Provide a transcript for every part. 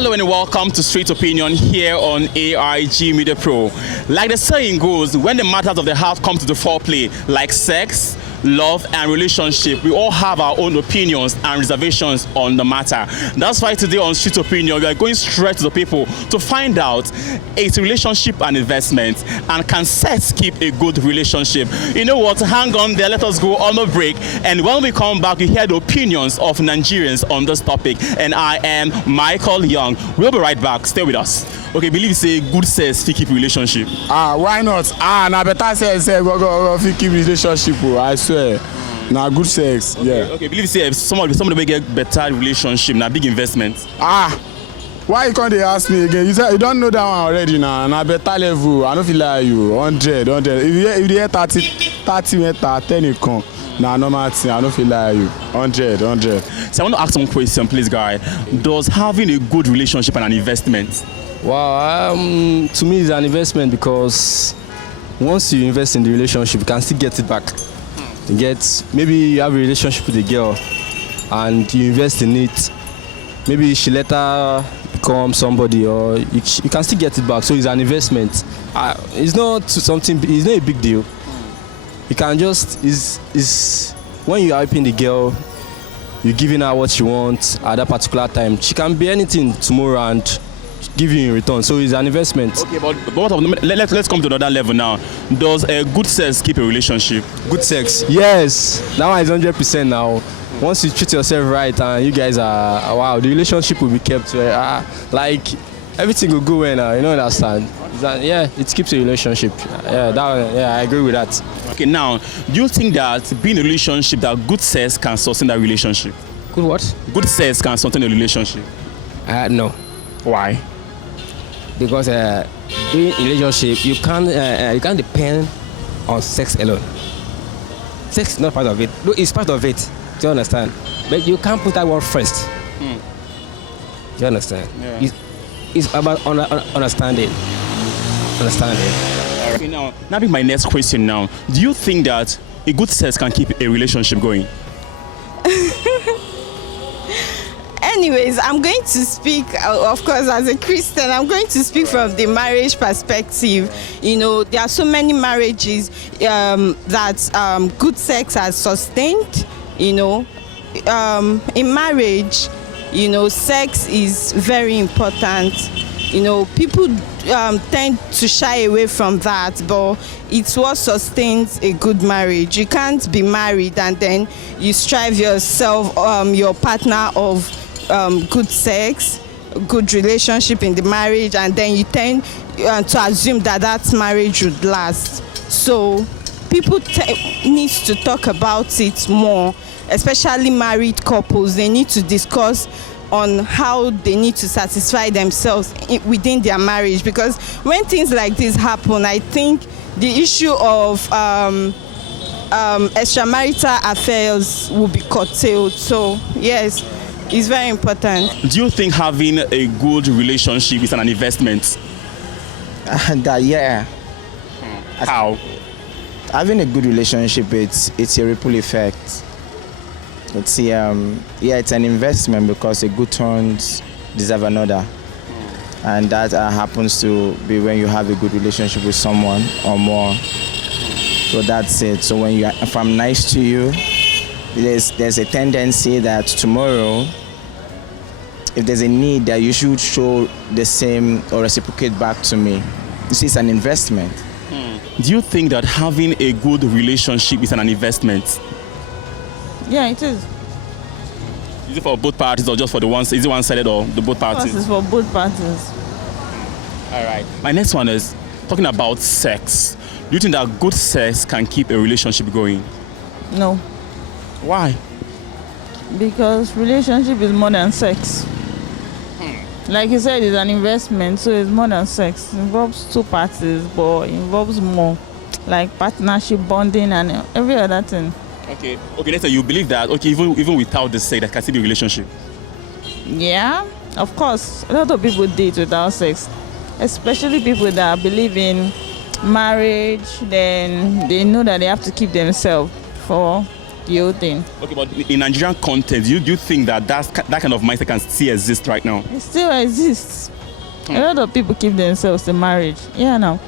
Hello and welcome to Street Opinion here on AIG Media Pro. Like the saying goes, when the matters of the heart come to the foreplay, like sex, love and relationship, we all have our own opinions and reservations on the matter. That's why today on Street Opinion we are going straight to the people to find out, is relationship an investment, and can sex keep a good relationship? You know what, hang on there, let us go on a break, and when we come back we hear the opinions of Nigerians on this topic. And I am Michael Young. We'll be right back, stay with us. Okay, believe say good sex fit keep relationship. Why not? Na better sex go fit keep relationship. I swear. Na good sex. Okay, yeah. Okay, believe say somebody wey get better relationship na big investment. Why you can't ask me again? You said you don't know that one already now. Na better level. I don't feel like you 100. If you hear 30 meter, 10 you come. Nah, normal thing. I don't feel like you 100. So I want to ask some question, please, guy. Does having a good relationship an investment? Wow, to me it's an investment because once you invest in the relationship, you can still get it back. Maybe you have a relationship with a girl and you invest in it. Maybe she later become somebody, or you can still get it back. So it's an investment. It's not something. It's not a big deal. You can just is when you are helping the girl, you're giving her what she wants at that particular time. She can be anything tomorrow and give you in return. So it's an investment. Okay, but let's come to another level now. Does a good sex keep a relationship? Good sex? Yes. That one is 100% now. Once you treat yourself right and you guys are, wow, the relationship will be kept. Like everything will go well now. You know, understand? Yeah, it keeps a relationship. I agree with that. Okay, now, do you think that being in a relationship, that good sex can sustain that relationship? Good what? Good sex can sustain a relationship. No. Why? Because being in a relationship, you can't depend on sex alone. Sex is not part of it. No, it's part of it. Do you understand? But you can't put that one first. Do you understand? Yeah. It's about understanding. Okay, now be my next question now. Do you think that a good sex can keep a relationship going? Anyways, I'm going to speak, of course, as a Christian, I'm going to speak from the marriage perspective. You know, there are so many marriages that good sex has sustained. You know, in marriage, you know, sex is very important. You know, people tend to shy away from that, but it's what sustains a good marriage. You can't be married and then you strive yourself, your partner of good sex, good relationship in the marriage, and then you tend to assume that marriage would last. So people need to talk about it more, especially married couples. They need to discuss on how they need to satisfy themselves within their marriage, because when things like this happen, I think the issue of extramarital affairs will be curtailed. So yes, it's very important. Do you think having a good relationship is an investment? Yeah. How? Having a good relationship, it's a ripple effect. It's an investment because a good turns deserve another, and that happens to be when you have a good relationship with someone or more. So that's it. So if I'm nice to you, there's a tendency that tomorrow, if there's a need, that you should show the same or reciprocate back to me. You see, it's an investment. Do you think that having a good relationship is an investment? Yeah, it is. Is it for both parties or just for the one? Is it one-sided or the both parties? Of course, it's for both parties. All right. My next one is talking about sex. Do you think that good sex can keep a relationship going? No. Why? Because relationship is more than sex. Like you said, it's an investment, so it's more than sex. It involves two parties, but it involves more, like partnership, bonding, and every other thing. Okay, let's say you believe that, okay, even without the sex, that can still be a relationship. Yeah, of course. A lot of people date without sex, especially people that believe in marriage. Then they know that they have to keep themselves for the whole thing. Okay, but in Nigerian context, do you think that that kind of mindset can still exist right now? It still exists. A lot of people keep themselves in marriage. Yeah, now.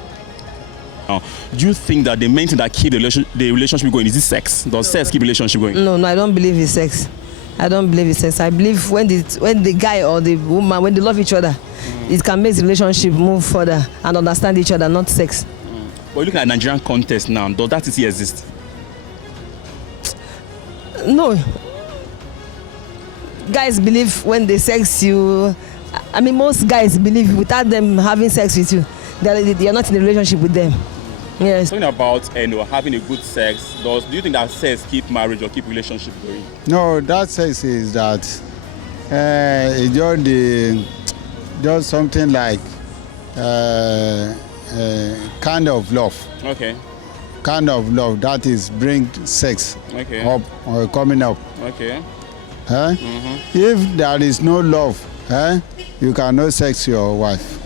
Do you think that the main thing that keep the relationship going is this sex? Does sex keep relationship going? No, I don't believe in sex. I don't believe in sex. I believe when the guy or the woman, when they love each other, it can make the relationship move further and understand each other, not sex. But looking at Nigerian context now, does that still exist? No. Guys believe when they sex you, I mean most guys believe without them having sex with you, they are not in a relationship with them. Yes. Talking about having a good sex, do you think that sex keep marriage or keep relationship going? No, that sex is that it's just something like kind of love. Okay. Kind of love that is bring sex up or coming up. Okay. If there is no love, you cannot sex your wife.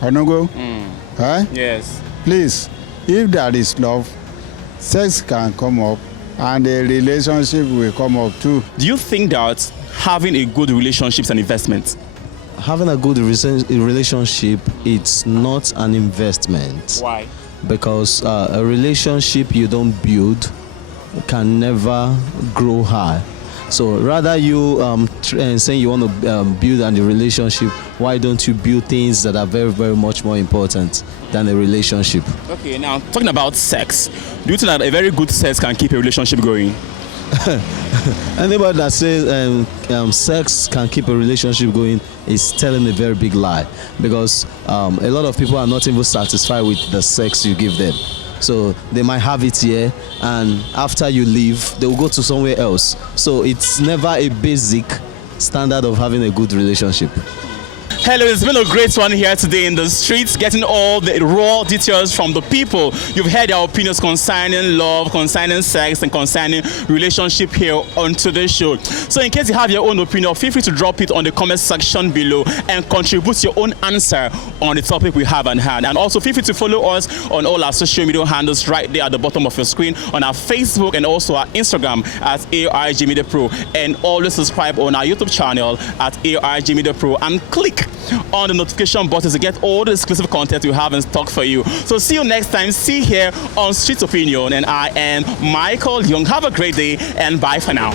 Onogo? Yes. Please, if there is love, sex can come up and the relationship will come up too. Do you think that having a good relationship is an investment? Having a good relationship, it's not an investment. Why? Because a relationship you don't build can never grow high. So rather you saying you want to build on the relationship, why don't you build things that are very, very much more important than a relationship? Okay, now talking about sex, do you think that a very good sex can keep a relationship going? Anybody that says sex can keep a relationship going is telling a very big lie, because a lot of people are not even satisfied with the sex you give them. So they might have it here, and after you leave, they will go to somewhere else. So it's never a basic standard of having a good relationship. Hello, it's been a great one here today in the streets, getting all the raw details from the people. You've heard their opinions concerning love, concerning sex, and concerning relationship here on today's show. So in case you have your own opinion, feel free to drop it on the comment section below and contribute your own answer on the topic we have on hand. And also feel free to follow us on all our social media handles right there at the bottom of your screen, on our Facebook and also our Instagram at AIG Media Pro. And always subscribe on our YouTube channel at AIG Media Pro and click on the notification button to get all the exclusive content we have in stock for you. So see you next time. See you here on Street Opinion, and I am Michael Young. Have a great day and bye for now.